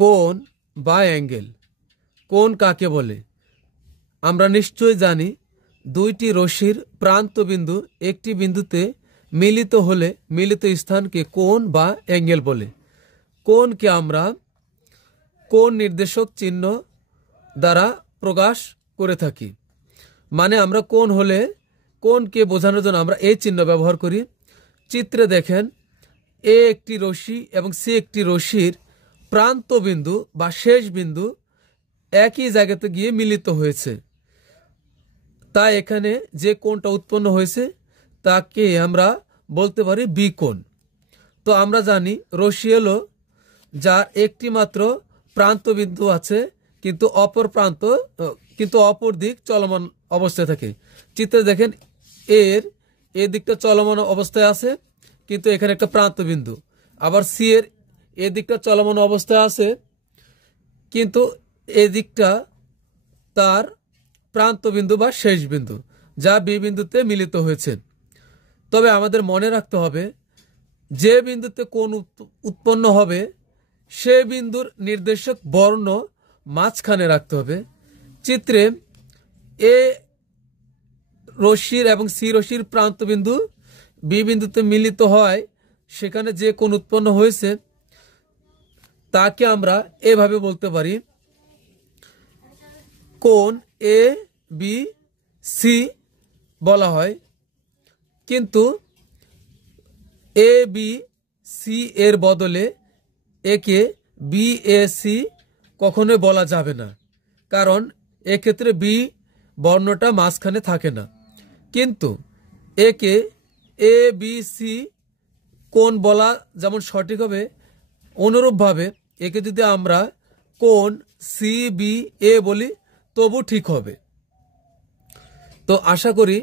কোণ বা অ্যাঙ্গেল। কোণ কাকে বলে? আমরা নিশ্চয় জানি দুইটি রশ্মির প্রান্তবিন্দু একটি বিন্দুতে মিলিত হলে মিলিত স্থানকে কোণ বা অ্যাঙ্গেল বলে। কোণকে আমরা কোণ নির্দেশক চিহ্ন দ্বারা প্রকাশ করে থাকি। মানে আমরা কোণ হলে কোণকে বোঝানোর জন্য আমরা এই চিহ্ন ব্যবহার করি। চিত্রে দেখেন এ একটি রশ্মি এবং সি একটি রশ্মির প্রান্ত বিন্দু বা শেষ বিন্দু একই জায়গাতে গিয়ে মিলিত হয়েছে। তাই এখানে যে কোণটা উৎপন্ন হয়েছে তাকে আমরা বলতে পারি বিকোণ। তো আমরা জানি রশ্মি হলো যার একটি মাত্র প্রান্ত বিন্দু আছে কিন্তু অপর দিক চলমান অবস্থায় থাকে। চিত্রে দেখেন এ দিকটা চলমান অবস্থায় আছে কিন্তু এখানে একটা প্রান্ত বিন্দু। আবার সি এর এ দিকটা চলমান অবস্থায় আছে কিন্তু এই দিকটা তার প্রান্ত বিন্দু বা শেষ বিন্দু যা বি বিন্দুতে মিলিত হয়েছে। তবে আমাদের মনে রাখতে হবে যে বিন্দুতে কোণ উৎপন্ন হবে সে বিন্দুর নির্দেশক বর্ণ মাঝখানে রাখতে হবে। চিত্রে এ রশ্মির এবং সি রশ্মির প্রান্ত বিন্দু বি বিন্দুতে মিলিত হয় সেখানে যে কোণ উৎপন্ন হয়েছে তাকে আমরা এভাবে বলতে পারি কোণ এ বি সি বলা হয়। কিন্তু এ বি সি এর বদলে একে বি এ সি কখনোই বলা যাবে না, কারণ এক্ষেত্রে বি বর্ণটা মাঝখানে থাকে না। কিন্তু একে এ বি সি কোণ বলা যেমন সঠিক হবে, অনুরূপভাবে একে যদি আমরা কোণ সি বি এ বলি তবু ঠিক হবে। তো আশা করি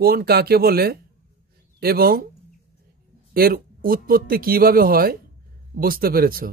কোণ কাকে বলে এবং এর উৎপত্তি কিভাবে হয় বুঝতে পেরেছো।